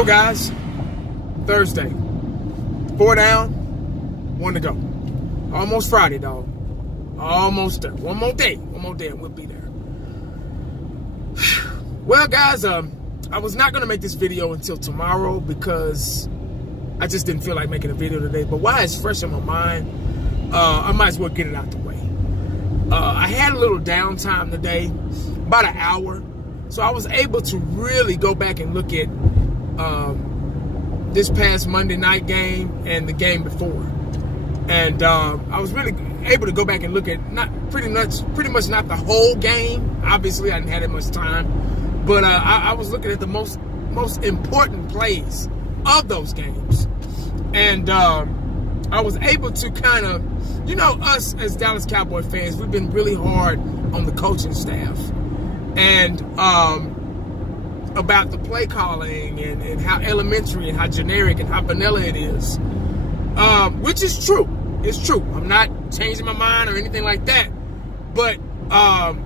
So guys, Thursday, 4 down, 1 to go. Almost Friday, dog. Almost there. One more day, and we'll be there. Well, guys, I was not gonna make this video until tomorrow because I just didn't feel like making a video today. But while it's fresh in my mind, I might as well get it out the way. I had a little downtime today, about an hour, so I was able to really go back and look at this past Monday night game and the game before. And I was really able to go back and look at pretty much not the whole game. Obviously, I didn't have that much time, but I was looking at the most important plays of those games, and I was able to kind of, you know, us as Dallas Cowboy fans, we've been really hard on the coaching staff, and about the play calling and how elementary and how generic and how vanilla it is, which is true. It's true. I'm not changing my mind or anything like that, but I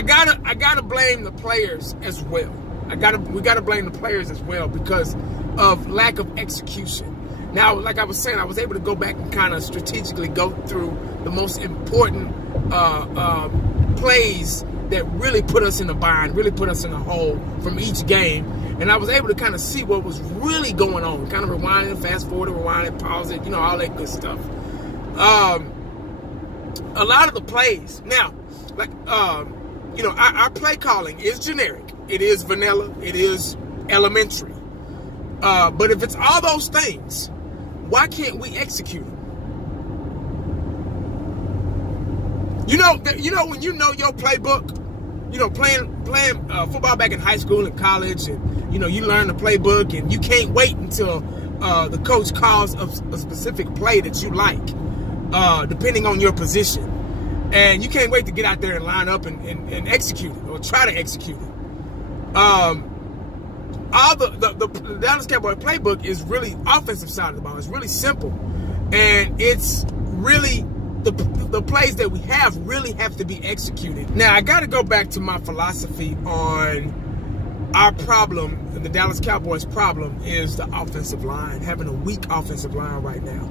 gotta blame the players as well. We gotta blame the players as well because of lack of execution. Now, like I was saying, I was able to go back and kind of strategically go through the most important plays that really put us in a bind, really put us in a hole from each game. And I was able to kind of see what was really going on, kind of rewind and fast forward and rewind and pause it, you know, all that good stuff. A lot of the plays, now, like, you know, our play calling is generic. It is vanilla. It is elementary. But if it's all those things, why can't we execute them? You know, when you know your playbook, you know, playing football back in high school and college, and, you know, you learn the playbook, and you can't wait until the coach calls a specific play that you like, depending on your position. And you can't wait to get out there and line up and execute it, or try to execute it. All the Dallas Cowboy playbook is really offensive side of the ball. It's really simple, and it's really the plays that we have really have to be executed. Now, I got to go back to my philosophy on our problem. The Dallas Cowboys' problem is the offensive line, having a weak offensive line right now.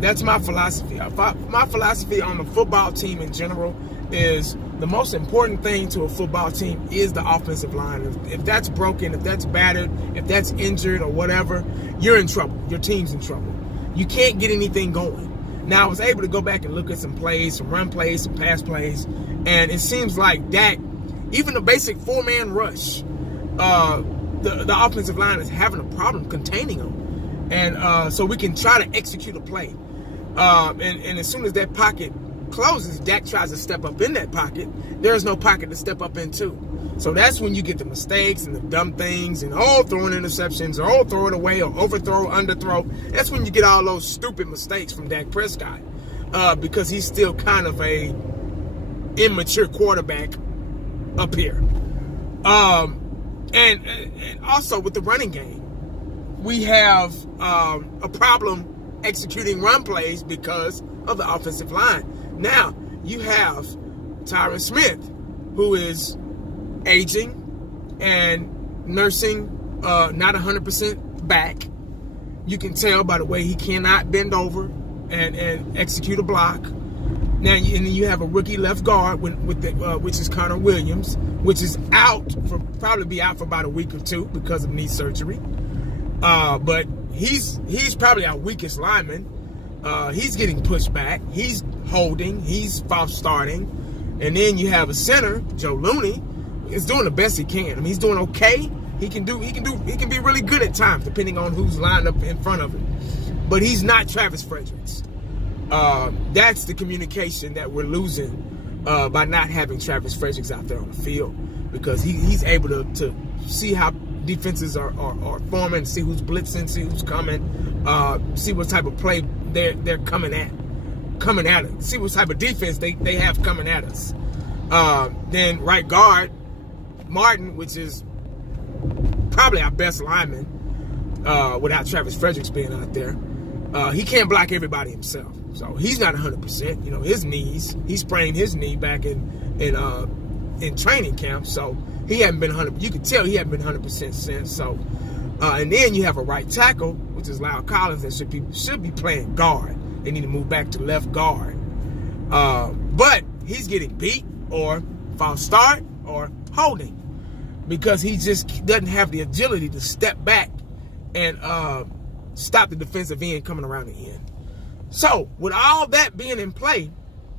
That's my philosophy. My philosophy on the football team in general is the most important thing to a football team is the offensive line. If that's broken, if that's battered, if that's injured or whatever, you're in trouble. Your team's in trouble. You can't get anything going. Now, I was able to go back and look at some plays, some run plays, some pass plays, and it seems like that, even the basic four-man rush, the offensive line is having a problem containing them. And so we can try to execute a play. And as soon as that pocket closes, Dak tries to step up in that pocket. There's no pocket to step up into. So that's when you get the mistakes and the dumb things and throwing interceptions, or throw it away, or overthrow, underthrow. That's when you get all those stupid mistakes from Dak Prescott, because he's still kind of a immature quarterback up here. And also with the running game, we have a problem executing run plays because of the offensive line. Now, you have Tyron Smith, who is aging and nursing, not 100% back. You can tell by the way he cannot bend over and execute a block. Now, and then you have a rookie left guard which is Connor Williams, which is probably be out for about a week or two because of knee surgery. But he's probably our weakest lineman. He's getting pushed back. He's holding. He's false starting. And then you have a center, Joe Looney, is doing the best he can. I mean, he's doing okay. He can be really good at times, depending on who's lined up in front of him. But he's not Travis Fredericks. That's the communication that we're losing by not having Travis Fredericks out there on the field, because he's able to see how defenses are forming, see who's blitzing, see who's coming, see what type of play they're coming at us, see what type of defense they have coming at us. Then right guard Martin, which is probably our best lineman without Travis Fredericks being out there, he can't block everybody himself, so he's not 100%. You know, his knees, he sprained his knee back in training camp, so he hadn't been 100%. You could tell he hadn't been 100% since. So, and then you have a right tackle, which is Lyle Collins, that should be playing guard. They need to move back to left guard. But he's getting beat or false start or holding because he just doesn't have the agility to step back and stop the defensive end coming around the end. So, with all that being in play,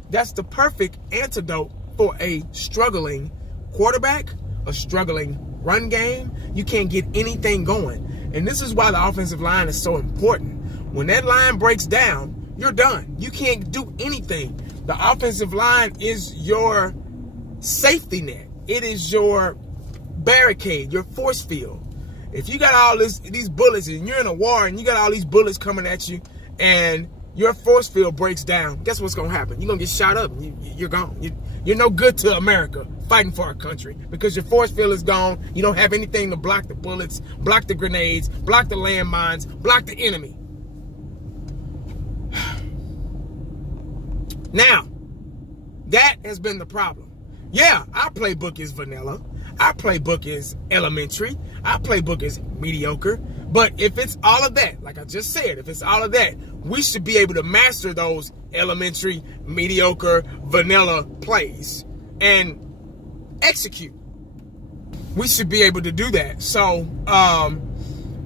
that's the perfect antidote for a struggling quarterback, a struggling run game. You can't get anything going. And this is why the offensive line is so important. When that line breaks down, you're done. You can't do anything. The offensive line is your safety net. It is your barricade, your force field. If you got all these bullets and you're in a war and you got all these bullets coming at you and your force field breaks down, guess what's going to happen? You're going to get shot up. You're gone. You're no good to America fighting for our country because your force field is gone. You don't have anything to block the bullets, block the grenades, block the landmines, block the enemy. Now, that has been the problem. Yeah, our playbook is vanilla. Our playbook is elementary. Our playbook is mediocre. But if it's all of that, like I just said, if it's all of that, we should be able to master those elementary, mediocre, vanilla plays and execute. We should be able to do that. So,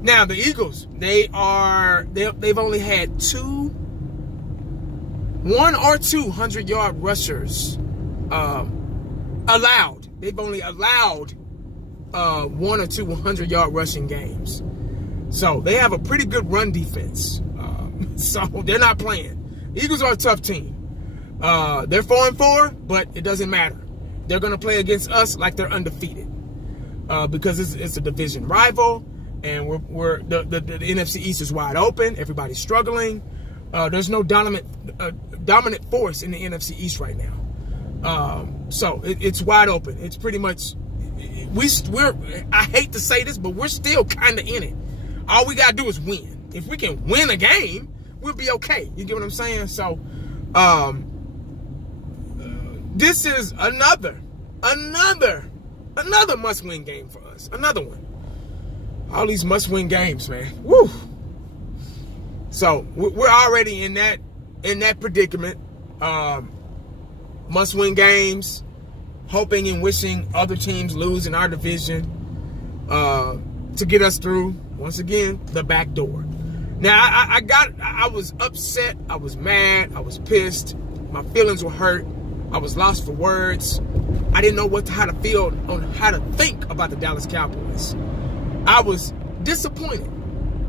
now the Eagles, they've only had 1 or 2 100-yard rushers allowed. They've only allowed 1 or 2 100-yard rushing games. So they have a pretty good run defense. So they're not playing. Eagles are a tough team. They're 4-4, but it doesn't matter. They're going to play against us like they're undefeated because it's a division rival, and the NFC East is wide open. Everybody's struggling. There's no dominant force in the NFC East right now. So it's wide open. It's pretty much I hate to say this, but we're still kind of in it. All we got to do is win. If we can win a game, we'll be okay. You get what I'm saying? So, this is another must-win game for us. Another one. All these must-win games, man. Woo! So, we're already in that predicament. Must-win games, hoping and wishing other teams lose in our division to get us through, once again, the back door. Now, I was upset, I was mad, I was pissed, my feelings were hurt, I was lost for words. I didn't know how to feel on how to think about the Dallas Cowboys. I was disappointed.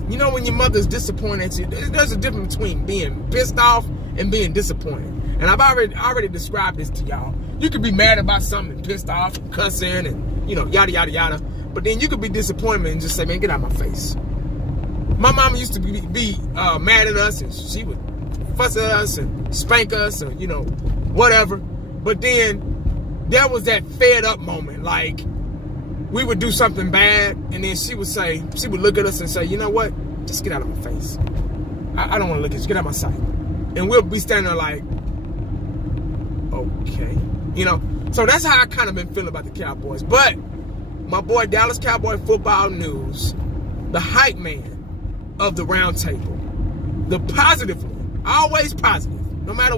You know when your mother's disappointed you, there's a difference between being pissed off and being disappointed. And I've already described this to y'all. You could be mad about something and pissed off and cussing and, yada, yada, yada. But then you could be disappointed and just say, man, get out of my face. My mama used to be mad at us, and she would fuss at us and spank us or, whatever. But then there was that fed up moment. Like, we would do something bad, and then she would look at us and say, you know what? Just get out of my face. I don't want to look at you. Get out of my sight. And we'll be standing there like, okay. So that's how I kind of been feeling about the Cowboys. But my boy, Dallas Cowboy Football News, the hype man of the round table, the positive one, always positive, no matter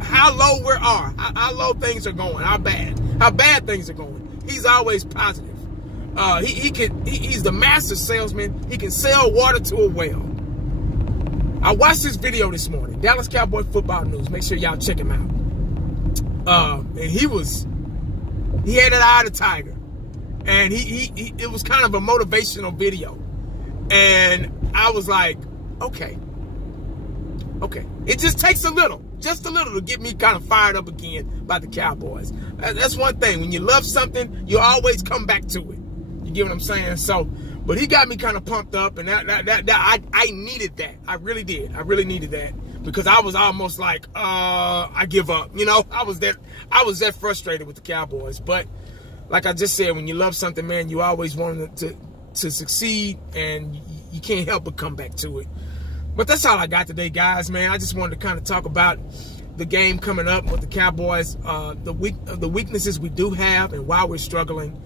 how low we are, how low things are going, how bad things are going. He's always positive. He's the master salesman. He can sell water to a well. I watched this video this morning, Dallas Cowboy Football News. Make sure y'all check him out. And he had that eye of the tiger. And it was kind of a motivational video. And I was like, okay. It just takes just a little to get me kind of fired up again about the Cowboys. That's one thing. When you love something, you always come back to it. You get what I'm saying? So, but he got me kind of pumped up, and I needed that. I really did. I really needed that because I was almost like, I give up. I was that frustrated with the Cowboys. But like I just said, when you love something, man, you always want to succeed, and you can't help but come back to it. But that's all I got today, guys, man. I just wanted to kind of talk about the game coming up with the Cowboys, the weaknesses we do have and why we're struggling,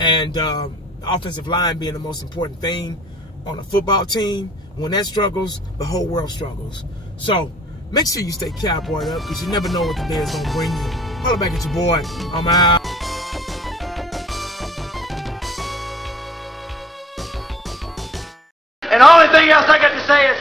and the offensive line being the most important thing on a football team. When that struggles, the whole world struggles. So make sure you stay Cowboyed up, because you never know what the day is going to bring you. Holler back at your boy. I'm out. And the only thing else I got to say is,